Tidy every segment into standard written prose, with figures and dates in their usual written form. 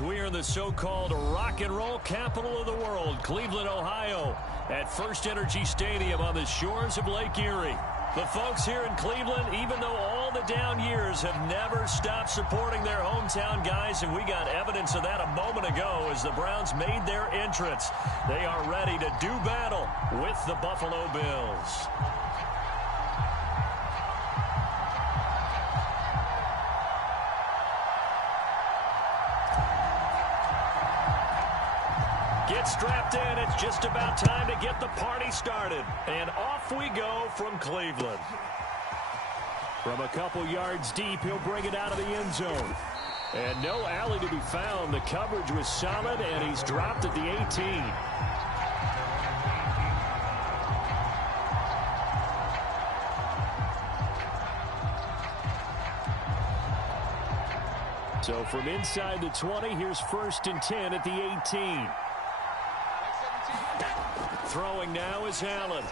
We are in the so-called rock and roll capital of the world, Cleveland, Ohio, at First Energy Stadium on the shores of Lake Erie. The folks here in Cleveland, even though all the down years, have never stopped supporting their hometown guys, and we got evidence of that a moment ago as the Browns made their entrance. They are ready to do battle with the Buffalo Bills. Get strapped in. It's just about time to get the party started. And off we go from Cleveland. From a couple yards deep, he'll bring it out of the end zone. And no alley to be found. The coverage was solid, and he's dropped at the 18. So from inside the 20, here's 1st and 10 at the 18. Throwing now is Allen.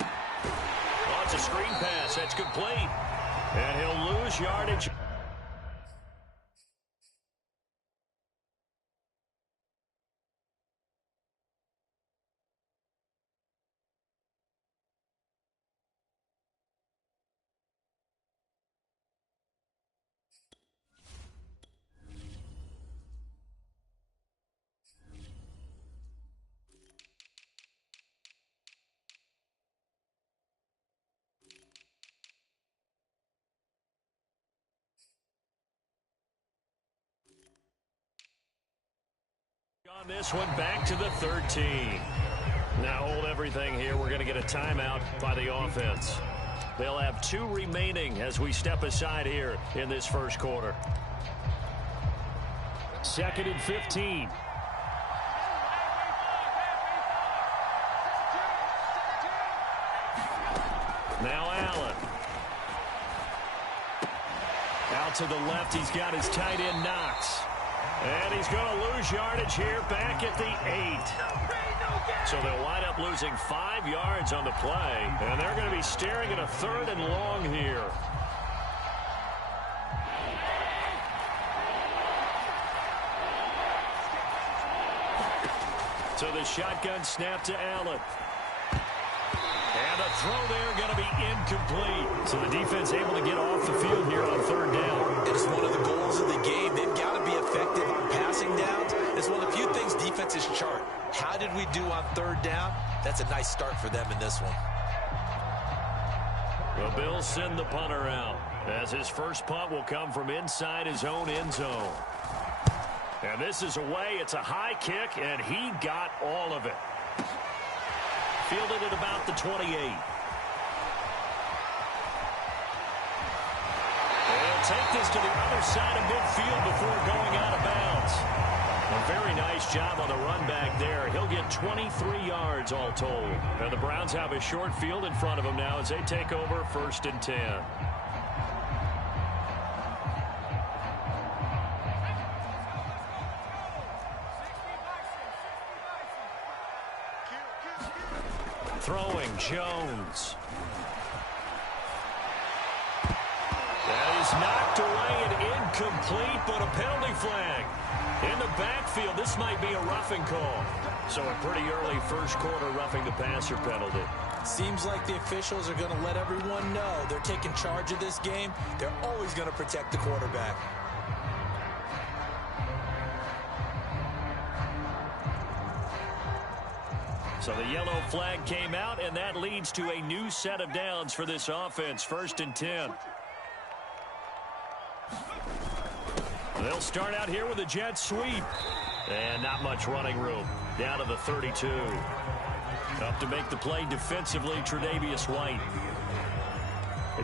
Oh, it's a screen pass. That's complete. And he'll lose yardage. On this one, back to the 13. Now hold everything here. We're going to get a timeout by the offense. They'll have 2 remaining as we step aside here in this first quarter. 2nd and 15. Now Allen. Out to the left, he's got his tight end Knox. And he's going to lose yardage here back at the 8. So they'll wind up losing 5 yards on the play. And they're going to be staring at a 3rd and long here. So the shotgun snap to Allen. And the throw there going to be incomplete. So the defense able to get off the field here on 3rd down. It's one of the goals of the game. They've got to be effective on passing downs. It's one of the few things defenses chart. How did we do on 3rd down? That's a nice start for them in this one. The Bills send the punter out, as his first punt will come from inside his own end zone. And this is away. It's a high kick, and he got all of it. Fielded at about the 28. They'll take this to the other side of midfield before going out of bounds. A very nice job on the run back there. He'll get 23 yards all told. And the Browns have a short field in front of them now as they take over 1st and 10. Throwing Jones. That is knocked away and incomplete, but a penalty flag. In the backfield, this might be a roughing call. So a pretty early first quarter roughing the passer penalty. Seems like the officials are going to let everyone know they're taking charge of this game. They're always going to protect the quarterback. So the yellow flag came out, and that leads to a new set of downs for this offense. 1st and 10. They'll start out here with a jet sweep. And not much running room. Down to the 32. Up to make the play defensively, Tre'Davious White.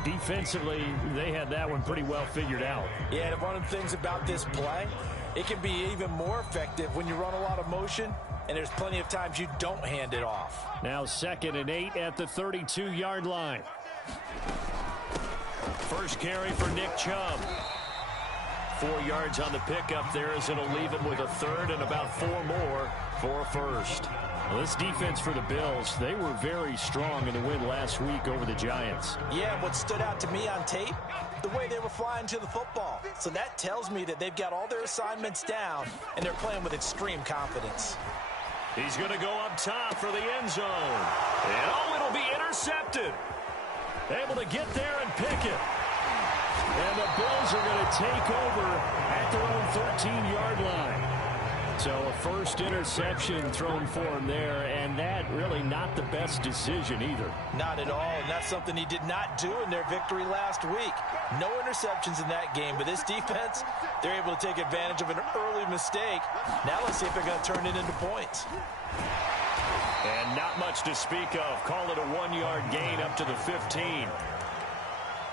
Defensively, they had that one pretty well figured out. Yeah, and one of the things about this play, it can be even more effective when you run a lot of motion, and there's plenty of times you don't hand it off. Now 2nd and 8 at the 32-yard line. First carry for Nick Chubb. 4 yards on the pickup there as it'll leave him with a 3rd and about 4 more for a 1st. Well, this defense for the Bills, they were very strong in the win last week over the Giants. Yeah, and what stood out to me on tape, the way they were flying to the football. So that tells me that they've got all their assignments down, and they're playing with extreme confidence. He's going to go up top for the end zone. And it'll be intercepted. Able to get there and pick it. And the Bills are going to take over at their own 13-yard line. So a first interception thrown for him there, and that really not the best decision either. Not at all, and that's something he did not do in their victory last week. No interceptions in that game, but this defense, they're able to take advantage of an early mistake. Now let's see if they're going to turn it into points. And not much to speak of. Call it a 1-yard gain up to the 15.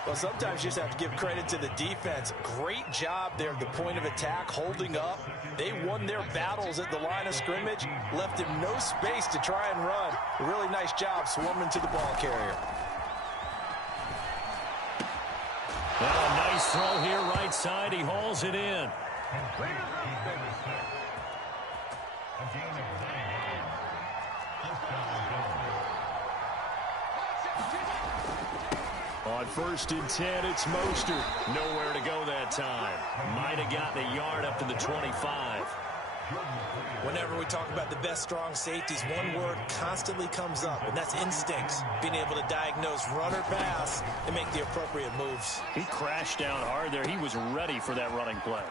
Well, sometimes you just have to give credit to the defense. Great job there at the point of attack, holding up. They won their battles at the line of scrimmage, left him no space to try and run. A really nice job swarming to the ball carrier. Well, a nice throw here, right side. He hauls it in. On 1st and 10, it's Mostert. Nowhere to go that time. Might have gotten a yard up to the 25. Whenever we talk about the best strong safeties, one word constantly comes up, and that's instincts. Being able to diagnose run or pass and make the appropriate moves. He crashed down hard there. He was ready for that running play.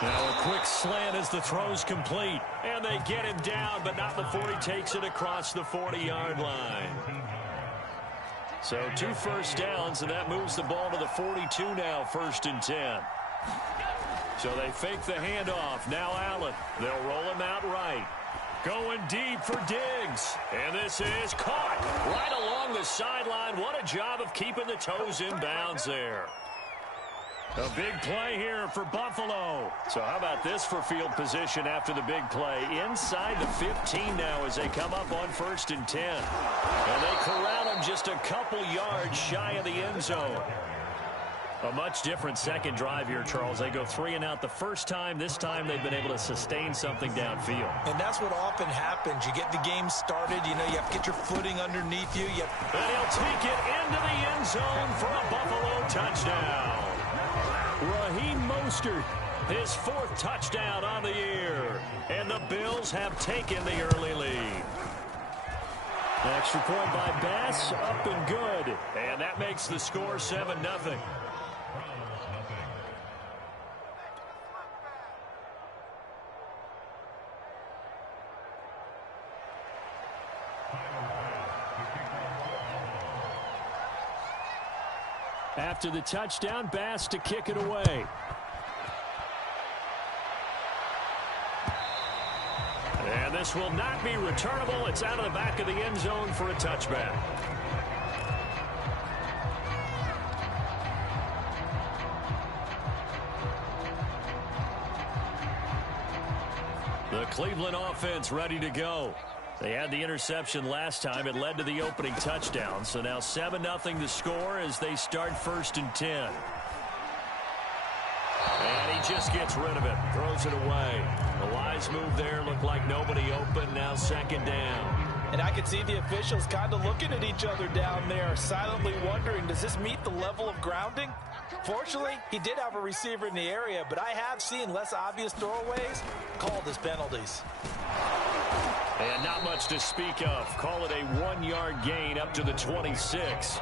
Now a quick slant as the throw's complete. And they get him down, but not before he takes it across the 40-yard line. So 2 first downs, and that moves the ball to the 42 now, 1st and 10. So they fake the handoff. Now Allen. They'll roll him out right. Going deep for Diggs. And this is caught right along the sideline. What a job of keeping the toes in bounds there. A big play here for Buffalo. So how about this for field position after the big play? Inside the 15 now as they come up on 1st and 10. And they corral him just a couple yards shy of the end zone. A much different second drive here, Charles. They go 3 and out the first time. This time they've been able to sustain something downfield. And that's what often happens. You get the game started. You know, you have to get your footing underneath you. And he'll take it into the end zone for a Buffalo touchdown. Raheem Mostert, his 4th touchdown on the year. And the Bills have taken the early lead. Extra point by Bass, up and good. And that makes the score 7-0. After the touchdown, Bass to kick it away. And this will not be returnable. It's out of the back of the end zone for a touchback. The Cleveland offense ready to go. They had the interception last time. It led to the opening touchdown. So now 7-0 the score as they start 1st and 10. And he just gets rid of it. Throws it away. The wise move there. Looked like nobody open. Now 2nd down. And I can see the officials kind of looking at each other down there, silently wondering, does this meet the level of grounding? Fortunately, he did have a receiver in the area, but I have seen less obvious throwaways called as penalties. And not much to speak of. Call it a 1-yard gain up to the 26.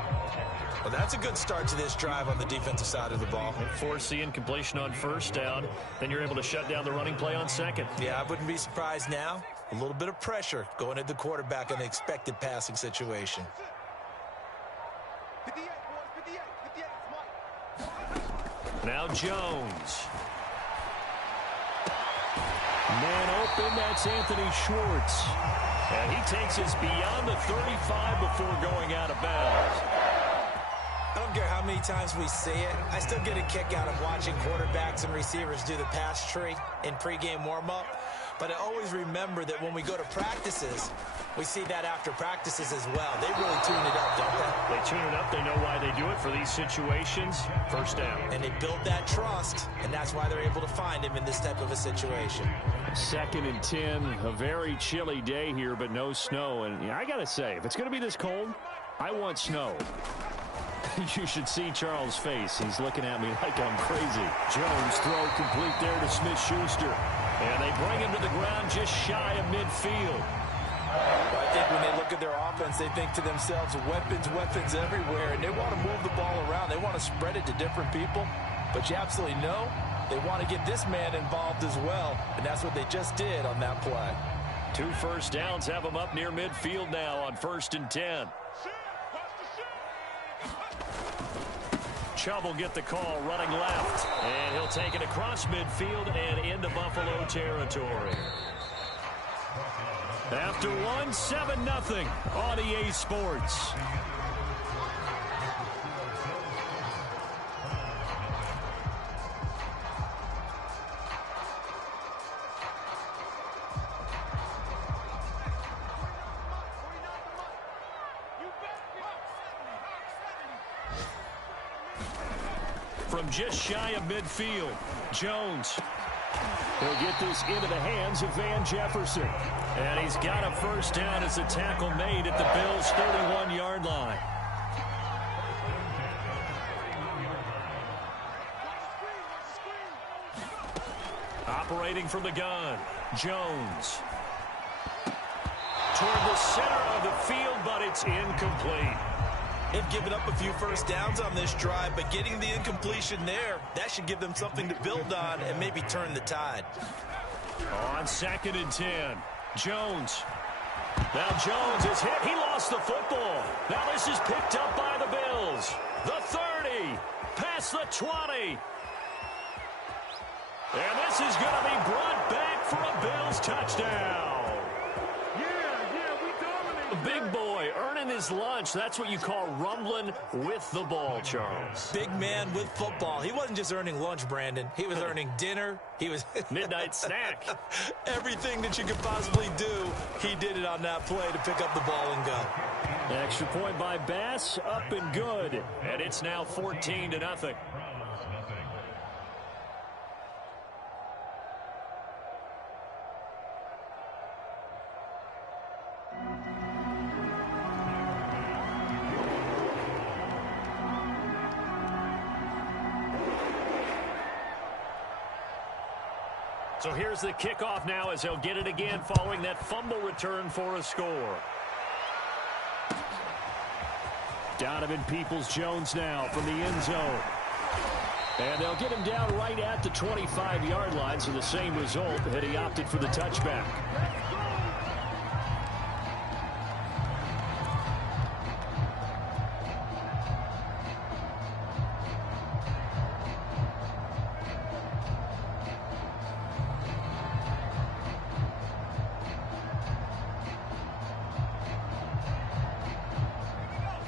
Well, that's a good start to this drive on the defensive side of the ball. Force the incompletion on 1st down. Then you're able to shut down the running play on 2nd. Yeah, I wouldn't be surprised now. A little bit of pressure going at the quarterback in an expected passing situation. Now Jones. Man open, that's Anthony Schwartz. And he takes us beyond the 35 before going out of bounds. I don't care how many times we see it. I still get a kick out of watching quarterbacks and receivers do the pass tree in pregame warm-up. But I always remember that when we go to practices, We see that after practices as well. They really tune it up, don't they? They tune it up. They know why they do it for these situations. First down. And they build that trust, and that's why they're able to find him in this type of a situation. 2nd and 10, a very chilly day here, but no snow. And I got to say, if it's going to be this cold, I want snow. You should see Charles' face. He's looking at me like I'm crazy. Jones throw complete there to Smith-Schuster. And they bring him to the ground just shy of midfield. Well, I think when they look at their offense, they think to themselves, weapons everywhere, and they want to move the ball around. They want to spread it to different people, but you absolutely know they want to get this man involved as well, and that's what they just did on that play. 2 first downs have them up near midfield now on 1st and 10. Chubb will get the call running left, and he'll take it across midfield and into Buffalo territory. After 1, 7-0 on EA Sports. From just shy of midfield, Jones. He'll get this into the hands of Van Jefferson. And he's got a first down as the tackle made at the Bills' 31-yard line. Operating from the gun, Jones. Toward the center of the field, but it's incomplete. They've given up a few first downs on this drive, but getting the incompletion there, that should give them something to build on and maybe turn the tide. On 2nd and 10, Jones. Now Jones is hit. He lost the football. Now this is picked up by the Bills. The 30, past the 20. And this is going to be brought back for a Bills touchdown. Big boy earning his lunch. That's what you call rumbling with the ball, Charles. Big man with football. He wasn't just earning lunch, Brandon. He was earning dinner. He was midnight snack. Everything that you could possibly do, he did it on that play to pick up the ball and go. Extra point by Bass, up and good. And it's now 14-0. So here's the kickoff now as he'll get it again following that fumble return for a score. Donovan Peoples-Jones now from the end zone. And they'll get him down right at the 25-yard line, so the same result, and he opted for the touchback.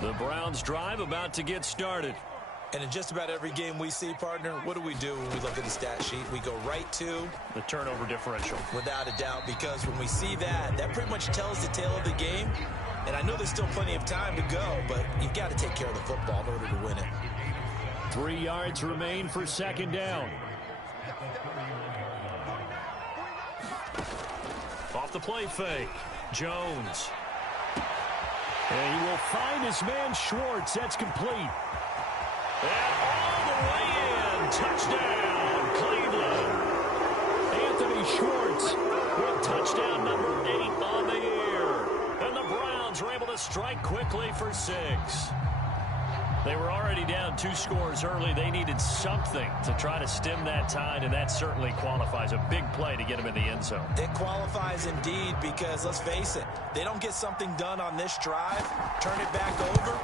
The Browns drive about to get started. And in just about every game we see, partner, what do we do when we look at the stat sheet? We go right to the turnover differential. Without a doubt, because when we see that, that pretty much tells the tale of the game. And I know there's still plenty of time to go, but you've got to take care of the football in order to win it. 3 yards remain for 2nd down. Off the play fake, Jones. And he will find his man Schwartz. That's complete. And all the way in. Touchdown, Cleveland. Anthony Schwartz with touchdown number 8 on the year. And the Browns are able to strike quickly for 6. They were already down 2 scores early. They needed something to try to stem that tide, and that certainly qualifies. A big play to get them in the end zone. It qualifies indeed because, let's face it, they don't get something done on this drive, turn it back over,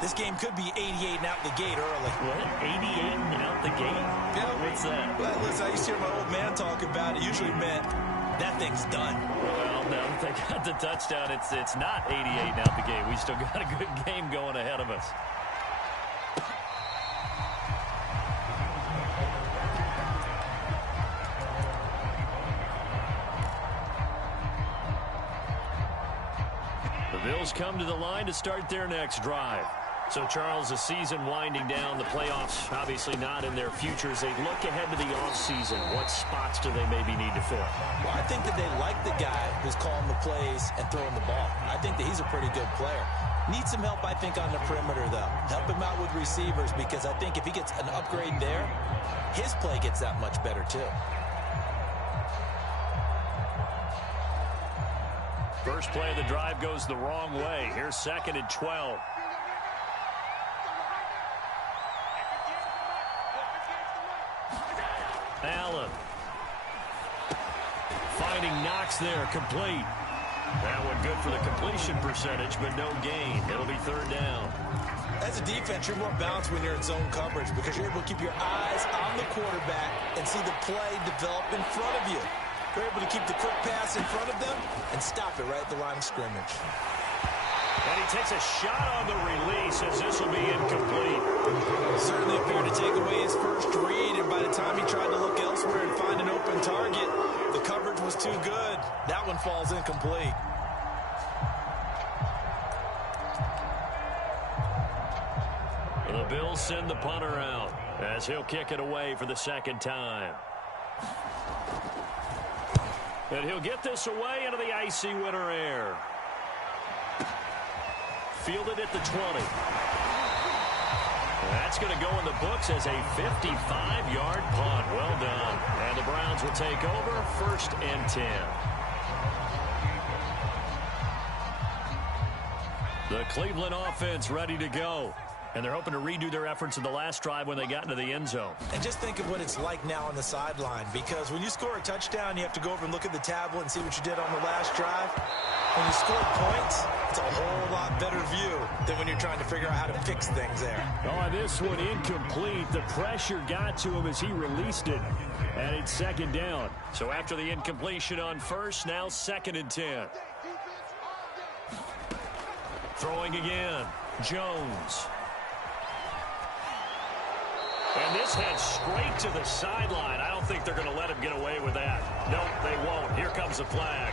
this game could be 88 and out the gate early. What? 88 and out the gate? Yeah. What's that? Well, listen, I used to hear my old man talk about it. Usually meant that thing's done. Well, now that they got the touchdown, it's not 88 and out the gate. We still got a good game going ahead of us. Bills come to the line to start their next drive. So, Charles, the season winding down, the playoffs obviously not in their future. As they look ahead to the offseason, what spots do they maybe need to fill? Well, I think that they like the guy who's calling the plays and throwing the ball. I think that he's a pretty good player. Needs some help, I think, on the perimeter, though. Help him out with receivers, because I think if he gets an upgrade there, his play gets that much better, too. First play of the drive goes the wrong way. Here's 2nd and 12. Allen. Finding Knox there, complete. That one good for the completion percentage, but no gain. It'll be 3rd down. As a defense, you're more balanced when you're in zone coverage because you're able to keep your eyes on the quarterback and see the play develop in front of you. You're able to keep the quick pass in front of them and stop it right at the line of scrimmage. And he takes a shot on the release as this will be incomplete. Certainly appeared to take away his first read, and by the time he tried to look elsewhere and find an open target, the coverage was too good. That one falls incomplete. The Bills send the punter out as he'll kick it away for the 2nd time. And he'll get this away into the icy winter air. Fielded at the 20. That's going to go in the books as a 55-yard punt. Well done. And the Browns will take over 1st and 10. The Cleveland offense ready to go. And they're hoping to redo their efforts in the last drive when they got into the end zone. And just think of what it's like now on the sideline, because when you score a touchdown, you have to go over and look at the tablet and see what you did on the last drive. When you score points, it's a whole lot better view than when you're trying to figure out how to fix things there. Oh, this one incomplete. The pressure got to him as he released it, and it's 2nd down. So after the incompletion on 1st, now 2nd and 10. Throwing again, Jones. And this heads straight to the sideline. I don't think they're going to let him get away with that. Nope, they won't. Here comes the flag.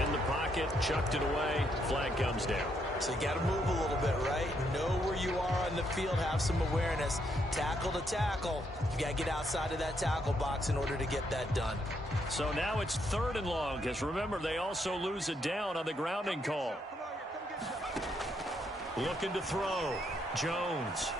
In the pocket, chucked it away. Flag comes down. So you got to move a little bit, right? Know where you are on the field. Have some awareness. Tackle to tackle. You got to get outside of that tackle box in order to get that done. So now it's 3rd and long, because remember, they also lose it down on the grounding call. Looking to throw. Jones.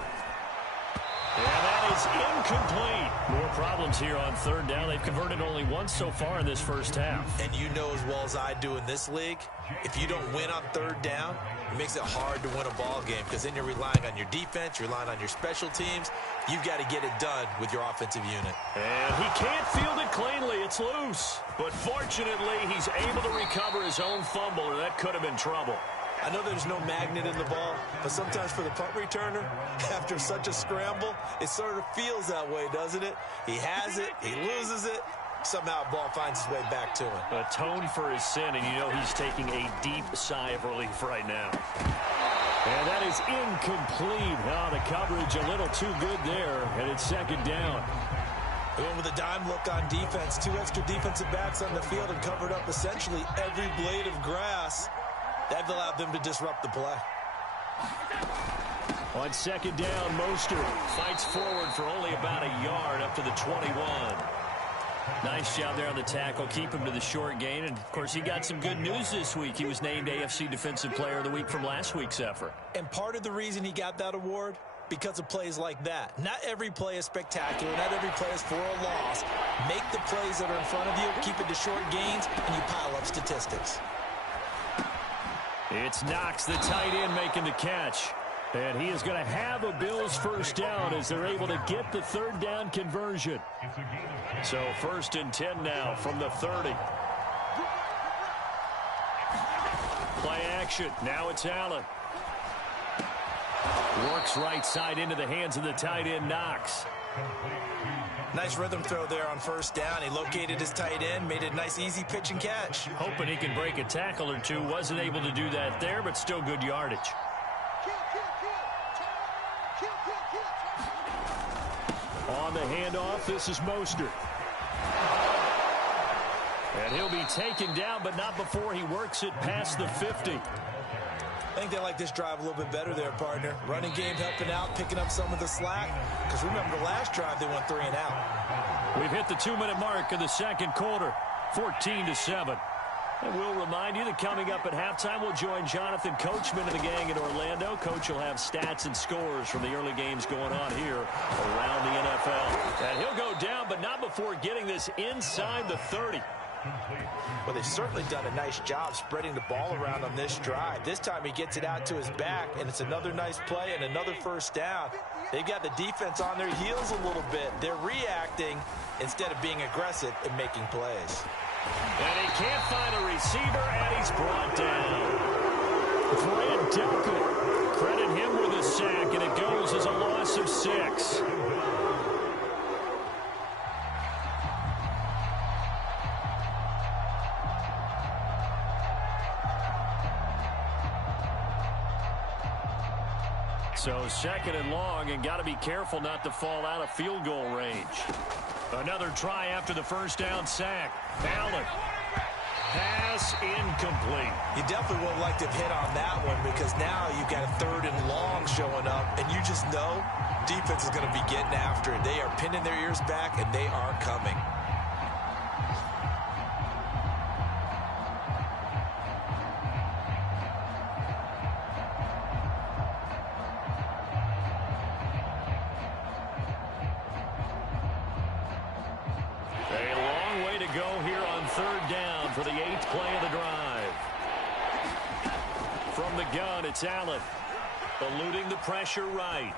And that is incomplete. More problems here on 3rd down. They've converted only once so far in this first half. And you know as well as I do in this league, if you don't win on 3rd down, it makes it hard to win a ball game, because then you're relying on your defense, you're relying on your special teams. You've got to get it done with your offensive unit. And he can't field it cleanly. It's loose. But fortunately, he's able to recover his own fumble, or that could have been trouble. I know there's no magnet in the ball, but sometimes for the punt returner, after such a scramble, it sort of feels that way, doesn't it? He has it, he loses it, somehow the ball finds its way back to him. Atone for his sin, and you know he's taking a deep sigh of relief right now. And that is incomplete. Oh, the coverage a little too good there, and it's 2nd down. They went with a dime look on defense. 2 extra defensive backs on the field and covered up essentially every blade of grass. That allowed them to disrupt the play. On 2nd down, Mostert Fights forward for only about a yard up to the 21. Nice job there on the tackle. Keep him to the short gain. And, of course, he got some good news this week. He was named AFC Defensive Player of the Week from last week's effort. And part of the reason he got that award, because of plays like that. Not every play is spectacular. Not every play is for a loss. Make the plays that are in front of you, keep it to short gains, and you pile up statistics. It's Knox, the tight end, making the catch. And he is going to have a Bills 1st down as they're able to get the 3rd down conversion. So 1st and 10 now from the 30. Play action. Now it's Allen. Works right side into the hands of the tight end, Knox. Nice rhythm throw there on 1st down. He located his tight end, made a nice easy pitch and catch. Hoping he can break a tackle or two. Wasn't able to do that there, but still good yardage. On the handoff, this is Mostert. And he'll be taken down, but not before he works it past the 50. I think they like this drive a little bit better there, partner. Running game helping out, picking up some of the slack. Because remember, the last drive, they went 3 and out. We've hit the 2-minute mark of the second quarter, 14-7. And we'll remind you that coming up at halftime, we'll join Jonathan Coachman and the gang in Orlando. Coach will have stats and scores from the early games going on here around the NFL. And he'll go down, but not before getting this inside the 30. Well, they've certainly done a nice job spreading the ball around on this drive. This time he gets it out to his back, and it's another nice play and another first down. They've got the defense on their heels a little bit. They're reacting instead of being aggressive and making plays. And he can't find a receiver, and he's brought down. Grant Delpit, credit him with a sack, and it goes as a loss of 6. So second and long, and got to be careful not to fall out of field goal range. Another try after the first down sack. Allen. Pass incomplete. You definitely would have liked to hit on that one because now you've got a 3rd and long showing up, and you just know defense is going to be getting after it. They are pinning their ears back, and they are coming. It's Allen, eluding the pressure right.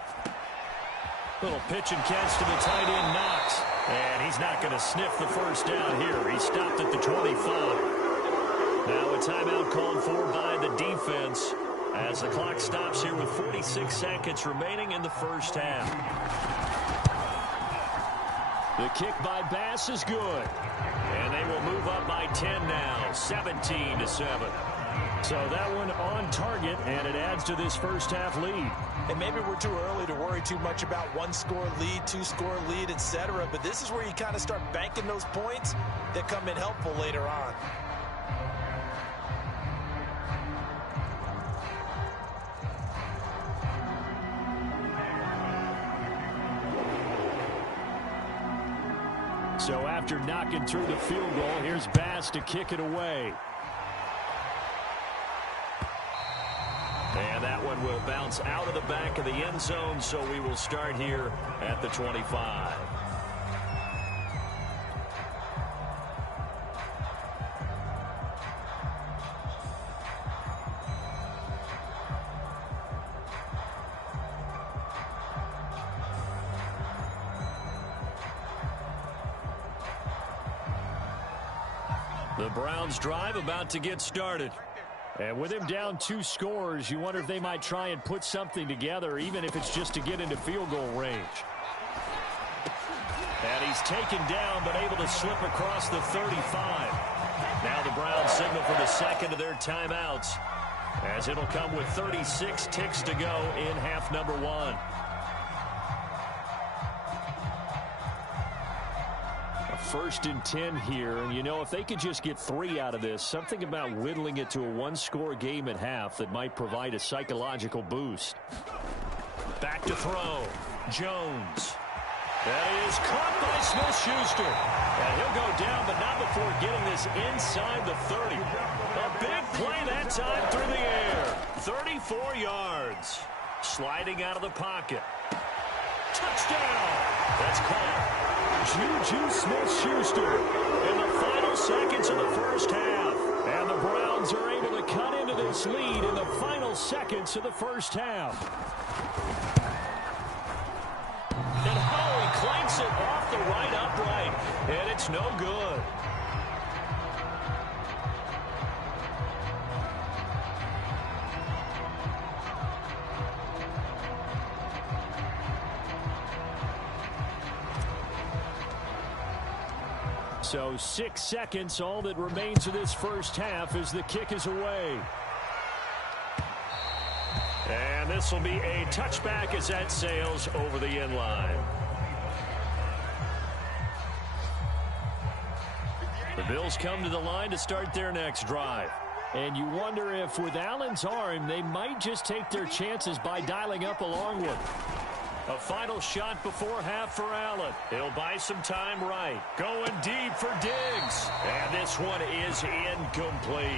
Little pitch and catch to the tight end, Knox. And he's not going to sniff the first down here. He stopped at the 25. Now a timeout called for by the defense as the clock stops here with 46 seconds remaining in the first half. The kick by Bass is good. And they will move up by 10 now, 17-7. So that one on target, and it adds to this first half lead. And maybe we're too early to worry too much about 1-score lead, 2-score lead, etc. But this is where you kind of start banking those points that come in helpful later on. So after knocking through the field goal, here's Bass to kick it away. And that one will bounce out of the back of the end zone, so we will start here at the 25. The Browns drive about to get started. And with him down 2 scores, you wonder if they might try and put something together, even if it's just to get into field goal range. And he's taken down, but able to slip across the 35. Now the Browns signal for the second of their timeouts, as it'll come with 36 ticks to go in half number 1. First and 10 here, and you know, if they could just get 3 out of this, something about whittling it to a 1-score game at half that might provide a psychological boost. Back to throw. Jones. That is caught by Smith-Schuster. And he'll go down, but not before getting this inside the 30. A big play that time through the air. 34 yards. Sliding out of the pocket. Touchdown. That's caught. Juju Smith-Schuster in the final seconds of the first half. And the Browns are able to cut into this lead in the final seconds of the first half. And Howie clanks it off the right upright. And it's no good. So 6 seconds, all that remains of this first half as the kick is away. And this will be a touchback as that sails over the end line. The Bills come to the line to start their next drive. And you wonder if with Allen's arm, they might just take their chances by dialing up a long one. A final shot before half for Allen. He'll buy some time right. Going deep for Diggs. And this one is incomplete.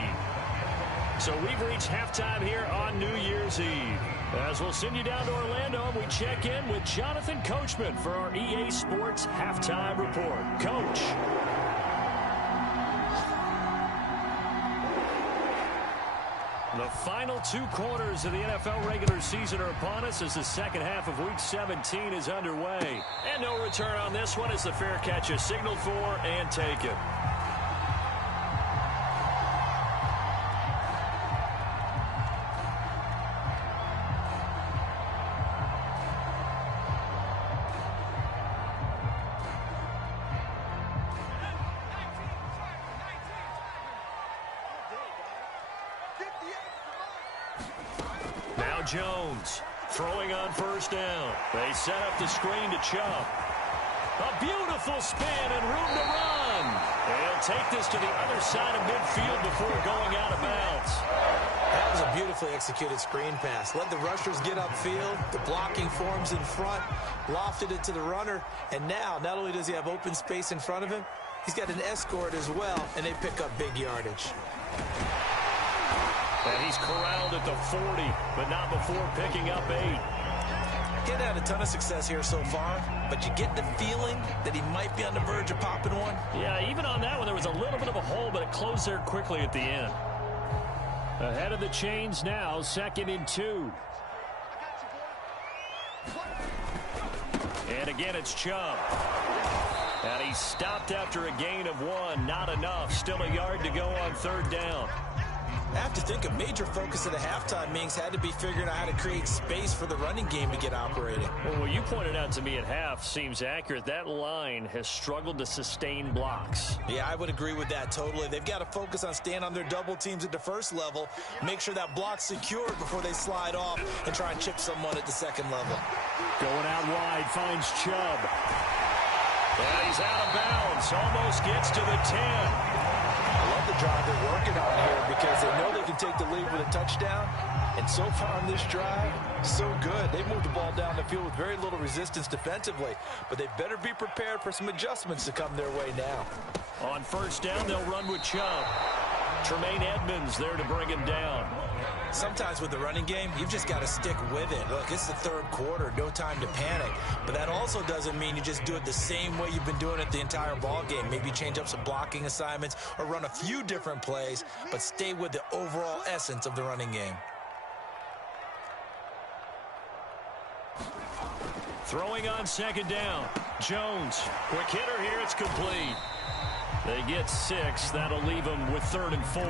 So we've reached halftime here on New Year's Eve. As we'll send you down to Orlando, we check in with Jonathan Coachman for our EA Sports Halftime Report. Coach. The final 2 quarters of the NFL regular season are upon us as the second half of Week 17 is underway. And no return on this one as the fair catch is signaled for and taken. Jones throwing on first down. They set up the screen to Chubb. A beautiful spin and room to run. They'll take this to the other side of midfield before going out of bounds. That was a beautifully executed screen pass. Let the rushers get upfield. The blocking forms in front. Lofted it to the runner. And now, not only does he have open space in front of him, he's got an escort as well, and they pick up big yardage. And he's corralled at the 40, but not before picking up 8. He's had a ton of success here so far, but you get the feeling that he might be on the verge of popping one. Yeah, even on that one, there was a little bit of a hole, but it closed there quickly at the end. Ahead of the chains now, 2nd and 2. And again, it's Chubb. And he's stopped after a gain of 1. Not enough. Still a yard to go on 3rd down. I have to think a major focus of the halftime meetings had to be figuring out how to create space for the running game to get operating. Well, what you pointed out to me at half seems accurate. That line has struggled to sustain blocks. Yeah, I would agree with that totally. They've got to focus on staying on their double teams at the first level, make sure that block's secured before they slide off and try and chip someone at the second level. Going out wide, finds Chubb. And he's out of bounds, almost gets to the 10. I love the drive they're working on here because they know they can take the lead with a touchdown. And so far on this drive, so good. They moved the ball down the field with very little resistance defensively. But they better be prepared for some adjustments to come their way now. On 1st down, they'll run with Chubb. Tremaine Edmonds there to bring him down. Sometimes with the running game, you've just got to stick with it. Look, it's the 3rd quarter, no time to panic. But that also doesn't mean you just do it the same way you've been doing it the entire ball game. Maybe change up some blocking assignments or run a few different plays, but stay with the overall essence of the running game. Throwing on 2nd down. Jones, quick hitter here, it's complete. They get 6. That'll leave them with 3rd and 4.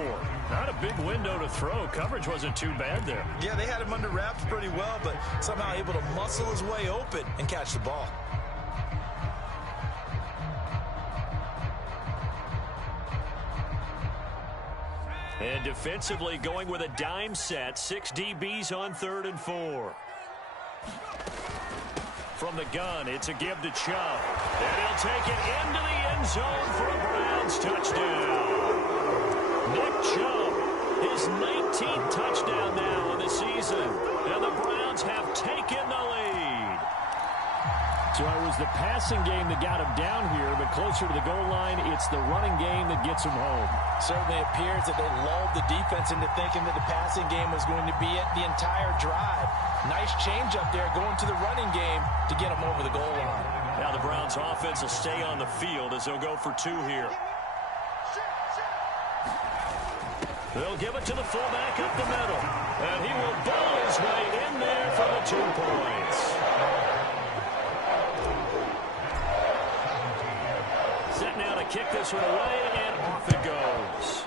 Not a big window to throw. Coverage wasn't too bad there. Yeah, they had him under wraps pretty well, but somehow able to muscle his way open and catch the ball. And defensively going with a dime set. 6 DBs on 3rd and 4. From the gun, it's a give to Chubb. And he'll take it into the end zone for a Browns touchdown. Nick Chubb, his 19th touchdown now in the season. And the Browns have taken the lead. So it was the passing game that got him down here, but closer to the goal line, it's the running game that gets him home. Certainly appears that they lulled the defense into thinking that the passing game was going to be it the entire drive. Nice change up there going to the running game to get them over the goal line. Now the Browns offense will stay on the field as they'll go for 2 here. They'll give it to the fullback up the middle. And he will bowl his way in there for the 2 points. Set now to kick this one away, and off it goes.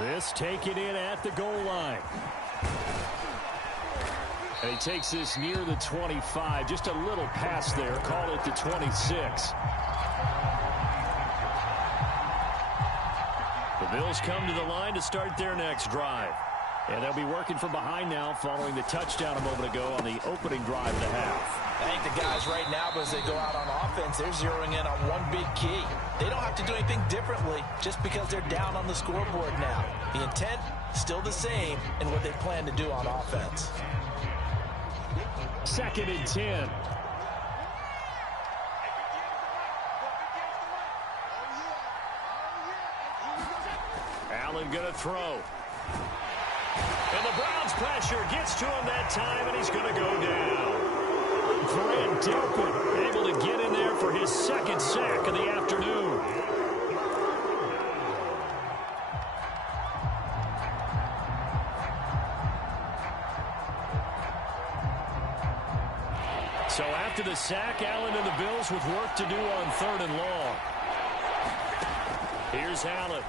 This taken in at the goal line. And he takes this near the 25. Just a little pass there. Call it the 26. The Bills come to the line to start their next drive. And they'll be working from behind now following the touchdown a moment ago on the opening drive of the half. I think the guys right now, as they go out on offense, they're zeroing in on one big key. They don't have to do anything differently just because they're down on the scoreboard now. The intent, still the same in what they plan to do on offense. 2nd and 10. Allen going to throw. And the Browns pressure gets to him that time, and he's going to go down. Grant Delpit able to get in there for his 2nd sack of the afternoon. So after the sack, Allen and the Bills with work to do on 3rd and long. Here's Allen.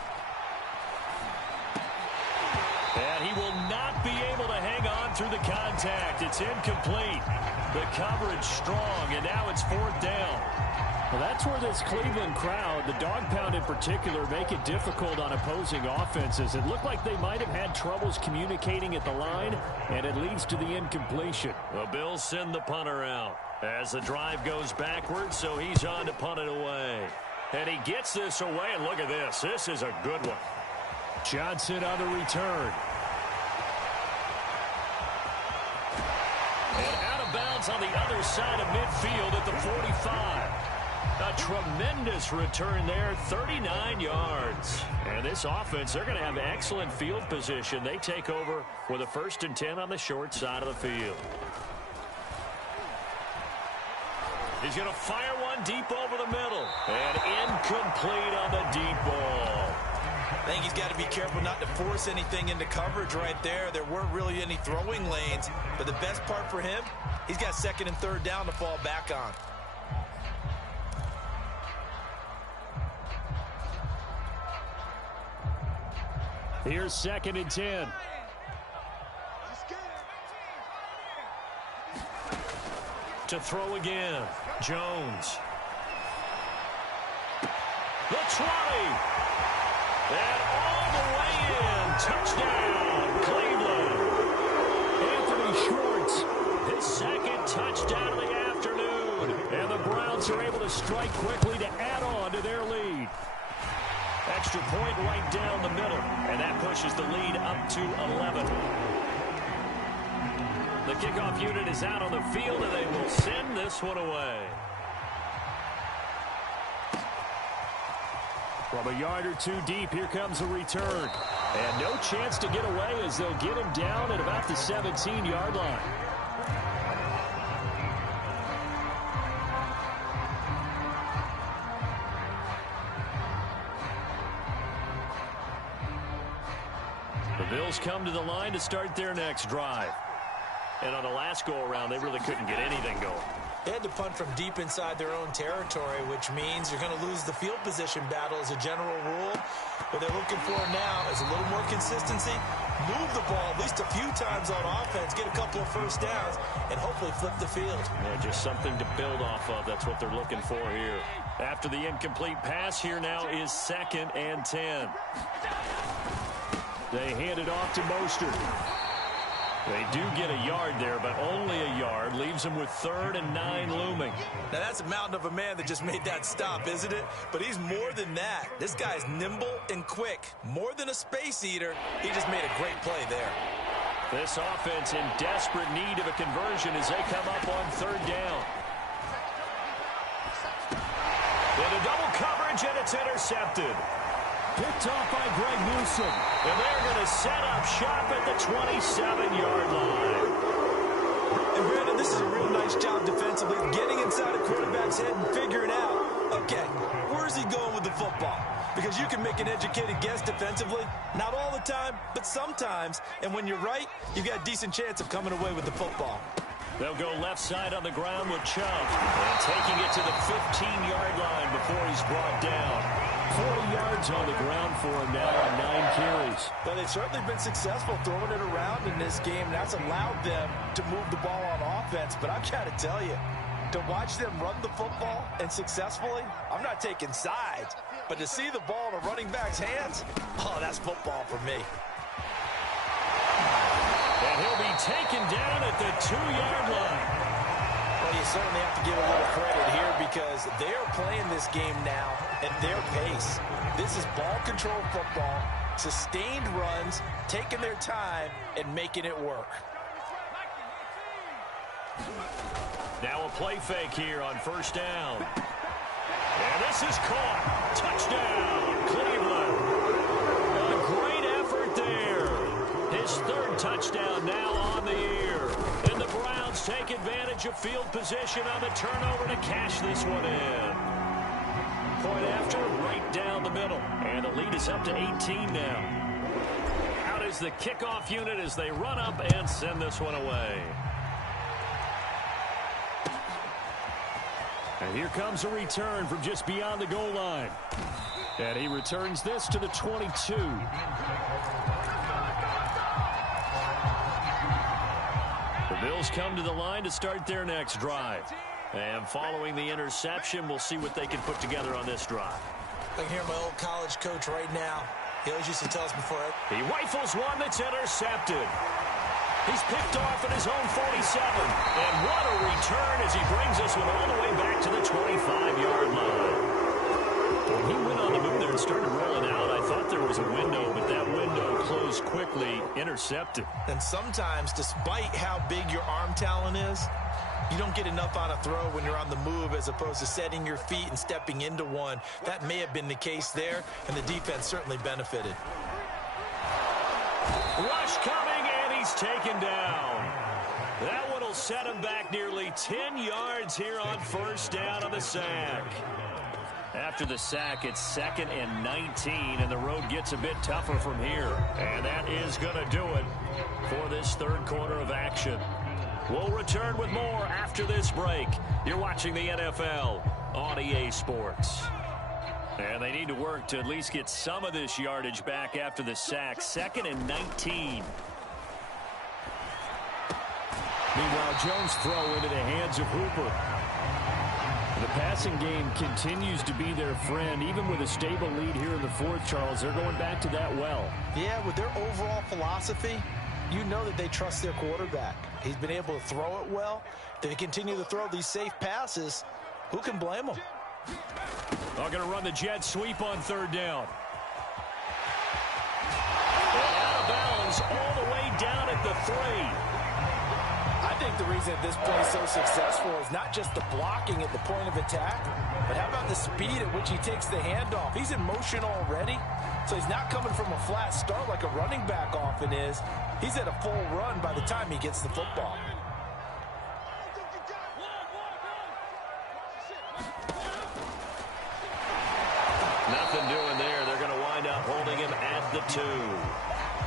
And he will not be able to hang on through the contact. It's incomplete. The coverage strong, and now it's 4th down. Well, that's where this Cleveland crowd, the dog pound in particular, make it difficult on opposing offenses. It looked like they might have had troubles communicating at the line, and it leads to the incompletion. The Bills send the punter out as the drive goes backwards, so he's on to punt it away. And he gets this away, and look at this. This is a good one. Johnson on the return. And out of bounds on the other side of midfield at the 45. A tremendous return there, 39 yards. And this offense, they're going to have excellent field position. They take over with a 1st and 10 on the short side of the field. He's going to fire one deep over the middle. And incomplete on the deep ball. I think he's got to be careful not to force anything into coverage right there. There weren't really any throwing lanes. But the best part for him, he's got 2nd and 3rd down to fall back on. Here's 2nd and 10. To throw again. Jones. The 20. And all the way in. Touchdown, Cleveland. Anthony Schwartz, his 2nd touchdown of the afternoon. And the Browns are able to strike quickly to add on to their lead. Extra point right down the middle. And that pushes the lead up to 11. The kickoff unit is out on the field, and they will send this one away. From a yard or two deep, here comes a return. And no chance to get away as they'll get him down at about the 17-yard line. The Bills come to the line to start their next drive. And on the last go-around, they really couldn't get anything going. They had to punt from deep inside their own territory, which means you're going to lose the field position battle as a general rule. What they're looking for now is a little more consistency, move the ball at least a few times on offense, get a couple of 1st downs, and hopefully flip the field. Yeah, just something to build off of. That's what they're looking for here. After the incomplete pass, here now is 2nd and 10. They hand it off to Mostert. They do get a yard there, but only a yard. Leaves them with 3rd and 9 looming. Now, that's a mountain of a man that just made that stop, isn't it? But he's more than that. This guy's nimble and quick. More than a space eater. He just made a great play there. This offense in desperate need of a conversion as they come up on 3rd down. Into double coverage, and it's intercepted. Picked off by Greg Newsome. And they're going to set up shop at the 27-yard line. And Brandon, this is a real nice job defensively, getting inside a quarterback's head and figuring out, okay, where's he going with the football? Because you can make an educated guess defensively. Not all the time, but sometimes. And when you're right, you've got a decent chance of coming away with the football. They'll go left side on the ground with Chubb. And taking it to the 15-yard line before he's brought down. 4 yards on the ground for him now on 9 carries. But they've certainly been successful throwing it around in this game. That's allowed them to move the ball on offense. But I've got to tell you, to watch them run the football and successfully, I'm not taking sides. But to see the ball in a running back's hands, oh, that's football for me. And he'll be taken down at the 2-yard line. Well, Well, you certainly have to give a little credit here because they're playing this game now at their pace. This is ball control football, sustained runs, taking their time, and making it work. Now a play fake here on first down. And this is caught. Touchdown, Cleveland. A great effort there. His third touchdown now on the year. And the Browns take advantage of field position on the turnover to cash this one in. Point after, right down the middle. And the lead is up to 18 now. Out is the kickoff unit as they run up and send this one away. And here comes a return from just beyond the goal line. And he returns this to the 22. The Bills come to the line to start their next drive. And following the interception, we'll see what they can put together on this drive. I can hear my old college coach right now. He always used to tell us before it. He rifles one that's intercepted. He's picked off at his own 47. And what a return as he brings this one all the way back to the 25-yard line. When he went on the move there and started rolling out, I thought there was a window, but that window closed quickly, intercepted. And sometimes, despite how big your arm talent is, you don't get enough on a throw when you're on the move as opposed to setting your feet and stepping into one. That may have been the case there, and the defense certainly benefited. Rush coming, and he's taken down. That one will set him back nearly 10 yards here on first down on the sack. After the sack, it's 2nd and 19, and the road gets a bit tougher from here. And that is going to do it for this third quarter of action. We'll return with more after this break. You're watching the NFL on EA Sports. And they need to work to at least get some of this yardage back after the sack. 2nd and 19. Meanwhile, Jones' throw into the hands of Hooper. The passing game continues to be their friend. Even with a stable lead here in the fourth, Charles, they're going back to that well. Yeah, with their overall philosophy, you know that they trust their quarterback. He's been able to throw it well. They continue to throw these safe passes. Who can blame them? They're going to run the jet sweep on third down. And out of bounds all the way down at the 3. I think the reason this play is so successful is not just the blocking at the point of attack, but how about the speed at which he takes the handoff? He's in motion already, so he's not coming from a flat start like a running back often is. He's at a full run by the time he gets the football. Nothing doing there. They're going to wind up holding him at the 2.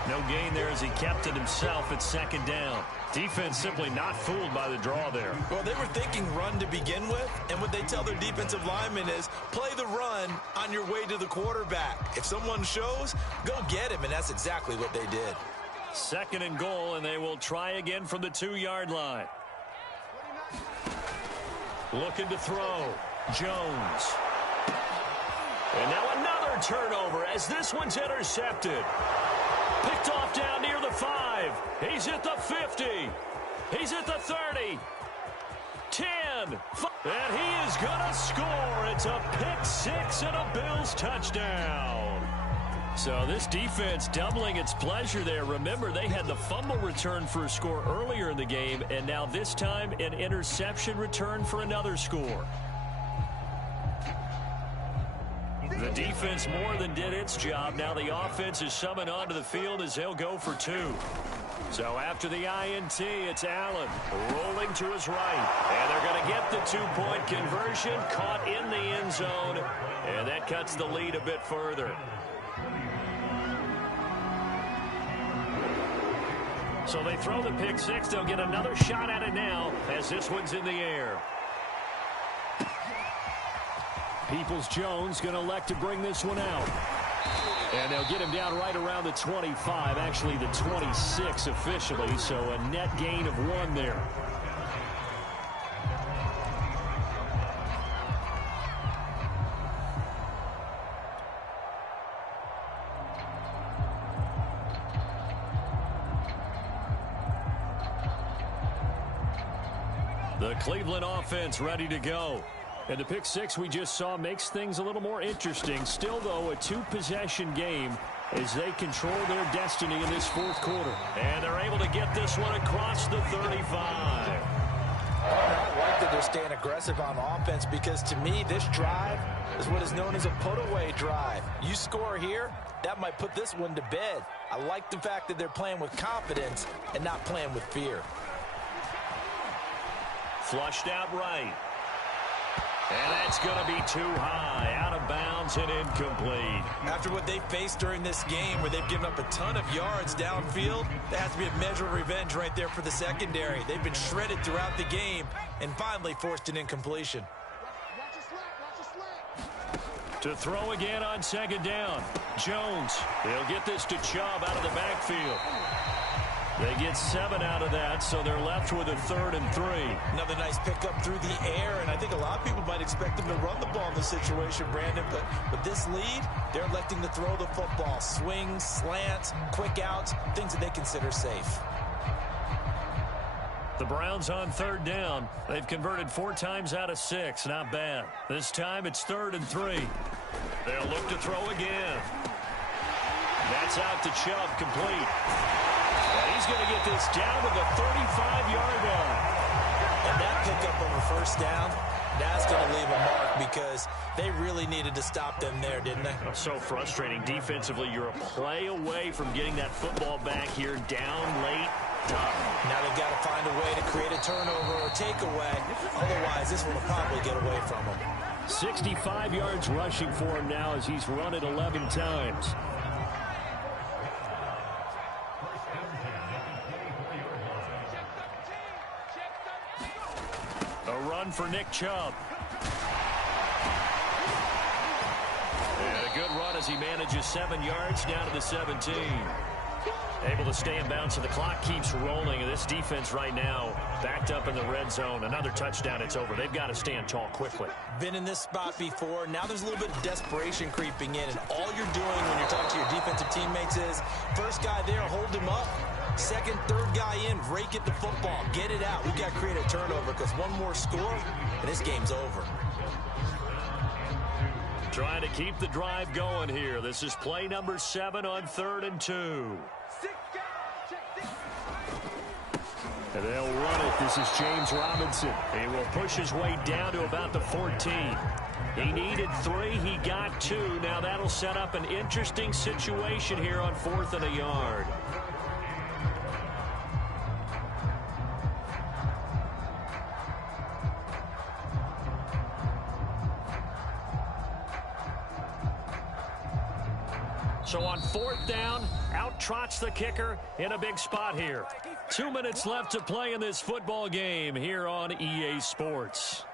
No gain there as he kept it himself at 2nd down. Defense simply not fooled by the draw there. Well, they were thinking run to begin with, and what they tell their defensive linemen is play the run on your way to the quarterback. If someone shows, go get him, and that's exactly what they did. 2nd and goal, and they will try again from the 2-yard line. Looking to throw. Jones. And now another turnover as this one's intercepted. Picked off down near the 5. He's at the 50. He's at the 30. 10. And he is going to score. It's a pick 6 and a Bills touchdown. So this defense doubling its pleasure there. Remember, they had the fumble return for a score earlier in the game, and now this time an interception return for another score. The defense more than did its job. Now the offense is summoned onto the field as they'll go for 2. So after the INT, it's Allen rolling to his right. And they're going to get the 2-point conversion, caught in the end zone. And that cuts the lead a bit further. So they throw the pick 6. They'll get another shot at it now as this one's in the air. Peoples-Jones going to elect to bring this one out. And they'll get him down right around the 25, actually the 26 officially, so a net gain of 1 there. The Cleveland offense ready to go. And the pick six we just saw makes things a little more interesting. Still, though, a two-possession game as they control their destiny in this fourth quarter. And they're able to get this one across the 35. I like that they're staying aggressive on offense because, to me, this drive is what is known as a put-away drive. You score here, that might put this one to bed. I like the fact that they're playing with confidence and not playing with fear. Flushed out right. And that's going to be too high, out of bounds and incomplete. After what they faced during this game where they've given up a ton of yards downfield, that has to be a measure of revenge right there for the secondary. They've been shredded throughout the game and finally forced an incompletion. To throw again on second down. Jones, they'll get this to Chubb out of the backfield. They get 7 out of that, so they're left with a 3rd and 3. Another nice pickup through the air, and I think a lot of people might expect them to run the ball in this situation, Brandon, but with this lead, they're electing to throw the football. Swings, slants, quick outs, things that they consider safe. The Browns on 3rd down. They've converted 4 times out of 6. Not bad. This time it's 3rd and 3. They'll look to throw again. That's out to Chubb, complete. And he's going to get this down to the 35-yard line. And that pickup of a first down, that's going to leave a mark because they really needed to stop them there, didn't they? So frustrating. Defensively, you're a play away from getting that football back here, down late. Tough. Now they've got to find a way to create a turnover or takeaway. Otherwise, this one will probably get away from them. 65 yards rushing for him now as he's run it 11 times. A run for Nick Chubb. And a good run as he manages 7 yards down to the 17. Able to stay in bounds, so the clock keeps rolling. And this defense right now backed up in the red zone. Another touchdown, it's over. They've got to stand tall quickly. Been in this spot before. Now there's a little bit of desperation creeping in. And all you're doing when you're talking to your defensive teammates is, first guy there, hold him up. Second, third guy in, rake at the football. Get it out. We've got to create a turnover because one more score, and this game's over. Trying to keep the drive going here. This is play number 7 on 3rd and 2. And they'll run it. This is James Robinson. He will push his way down to about the 14. He needed 3. He got 2. Now that'll set up an interesting situation here on 4th and a yard. So on 4th down, out trots the kicker in a big spot here. 2 minutes left to play in this football game here on EA Sports.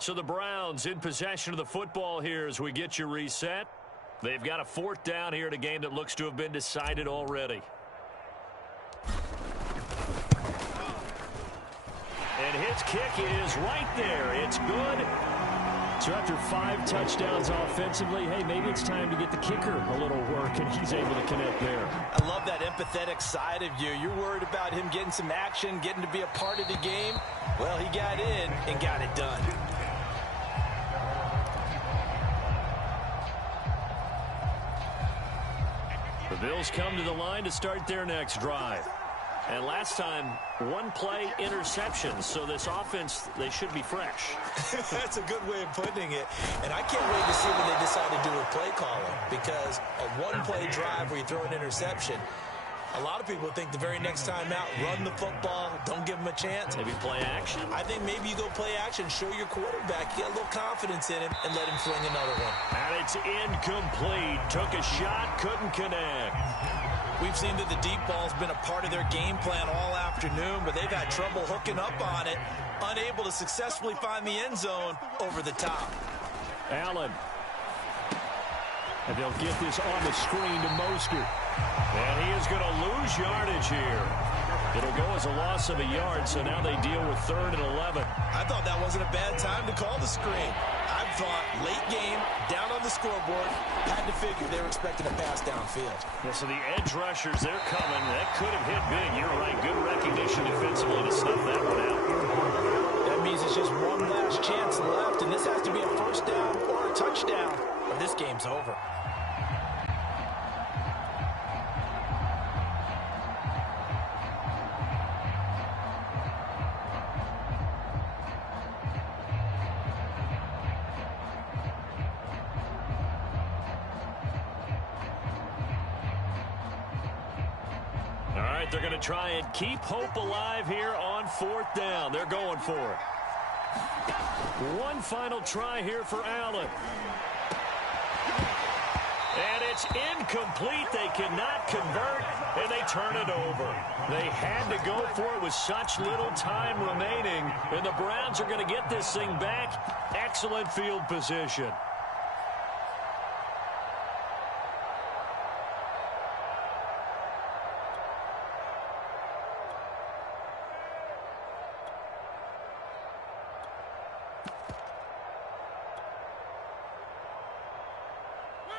So the Browns in possession of the football here as we get you reset. They've got a 4th down here in a game that looks to have been decided already. And his kick is right there. It's good. So after 5 touchdowns offensively, hey, maybe it's time to get the kicker a little work, and he's able to connect there. I love that empathetic side of you. You're worried about him getting some action, getting to be a part of the game. Well, he got in and got it done. The Bills come to the line to start their next drive. And last time, 1 play interception. So this offense, they should be fresh. That's a good way of putting it. And I can't wait to see what they decide to do with play calling. Because a 1-play drive where you throw an interception, a lot of people think the very next time out, run the football, don't give him a chance. Maybe play action? I think maybe you go play action, show your quarterback, get a little confidence in him, and let him fling another one. And it's incomplete. Took a shot, couldn't connect. We've seen that the deep ball's been a part of their game plan all afternoon, but they've had trouble hooking up on it, unable to successfully find the end zone over the top. Allen. And they'll get this on the screen to Mostert. And he is going to lose yardage here. It'll go as a loss of a yard, so now they deal with 3rd and 11. I thought that wasn't a bad time to call the screen. I thought late game, down on the scoreboard, had to figure they were expecting a pass downfield. Yeah, so the edge rushers, they're coming. That could have hit big. You're right. Good recognition defensively to snuff that one out. That means it's just one last chance left, and this has to be a first down or a touchdown, or this game's over. They're going to try and keep hope alive here on 4th down. They're going for it. One final try here for Allen. And it's incomplete. They cannot convert, and they turn it over. They had to go for it with such little time remaining, and the Browns are going to get this thing back. Excellent field position.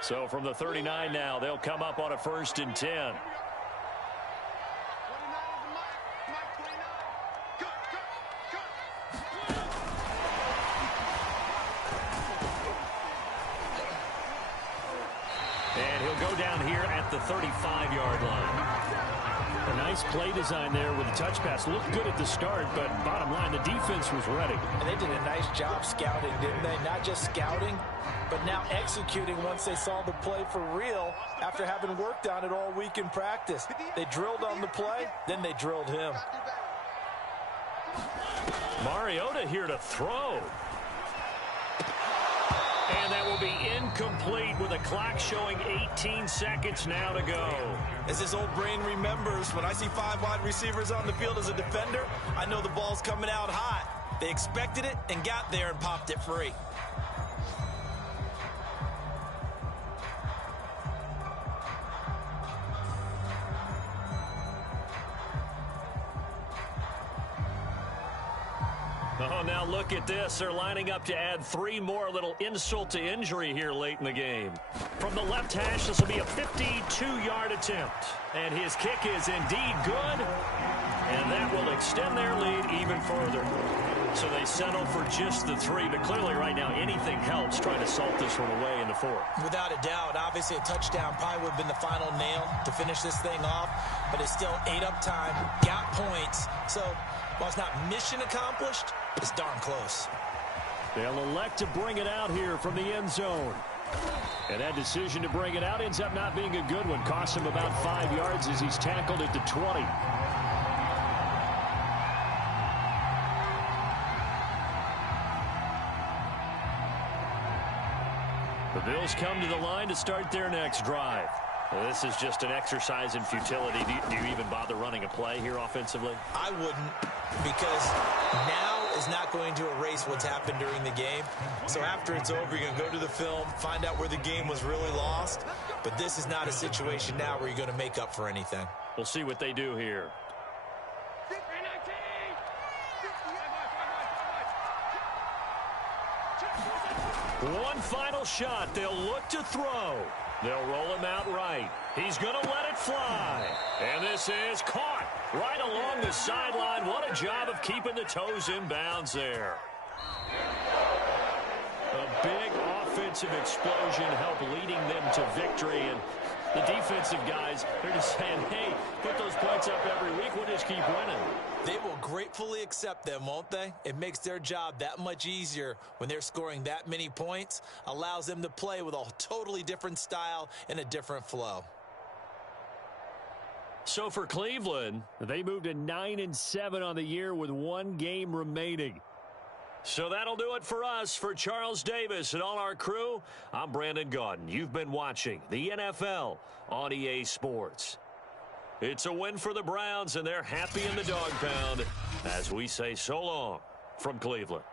So from the 39 now, they'll come up on a 1st and 10. And he'll go down here at the 35-yard line. A nice play design there with the touch pass. Looked good at the start, but bottom line, the defense was ready. And they did a nice job scouting, didn't they? Not just scouting, but now executing once they saw the play for real after having worked on it all week in practice. They drilled on the play, then they drilled him. Mariota here to throw. And that will be incomplete with the clock showing 18 seconds now to go. As his old brain remembers, when I see 5 wide receivers on the field as a defender, I know the ball's coming out hot. They expected it and got there and popped it free. Oh, now look at this. They're lining up to add 3 more. Little insult to injury here late in the game. From the left hash, this will be a 52-yard attempt. And his kick is indeed good. And that will extend their lead even further. So they settle for just the 3. But clearly right now, anything helps trying to salt this one away in the 4th. Without a doubt, obviously a touchdown probably would have been the final nail to finish this thing off. But it's still 8 up time, got points. So while it's not mission accomplished, it's darn close. They'll elect to bring it out here from the end zone. And that decision to bring it out ends up not being a good one. Costs him about 5 yards as he's tackled at the 20. The Bills come to the line to start their next drive. Well, this is just an exercise in futility. Do you even bother running a play here offensively? I wouldn't, because now is not going to erase what's happened during the game. So after it's over, you're going to go to the film, find out where the game was really lost. But this is not a situation now where you're going to make up for anything. We'll see what they do here. One final shot. They'll look to throw. They'll roll him out right. He's going to let it fly. And this is caught right along the sideline. What a job of keeping the toes in bounds there. A big offensive explosion helped leading them to victory. And the defensive guys, they're just saying, hey, put those points up every week. We'll just keep winning. They will gratefully accept them, won't they? It makes their job that much easier when they're scoring that many points. Allows them to play with a totally different style and a different flow. So for Cleveland, they moved to 9-7 on the year with 1 game remaining. So that'll do it for us. For Charles Davis and all our crew, I'm Brandon Gaudin. You've been watching the NFL on EA Sports. It's a win for the Browns, and they're happy in the dog pound as we say so long from Cleveland.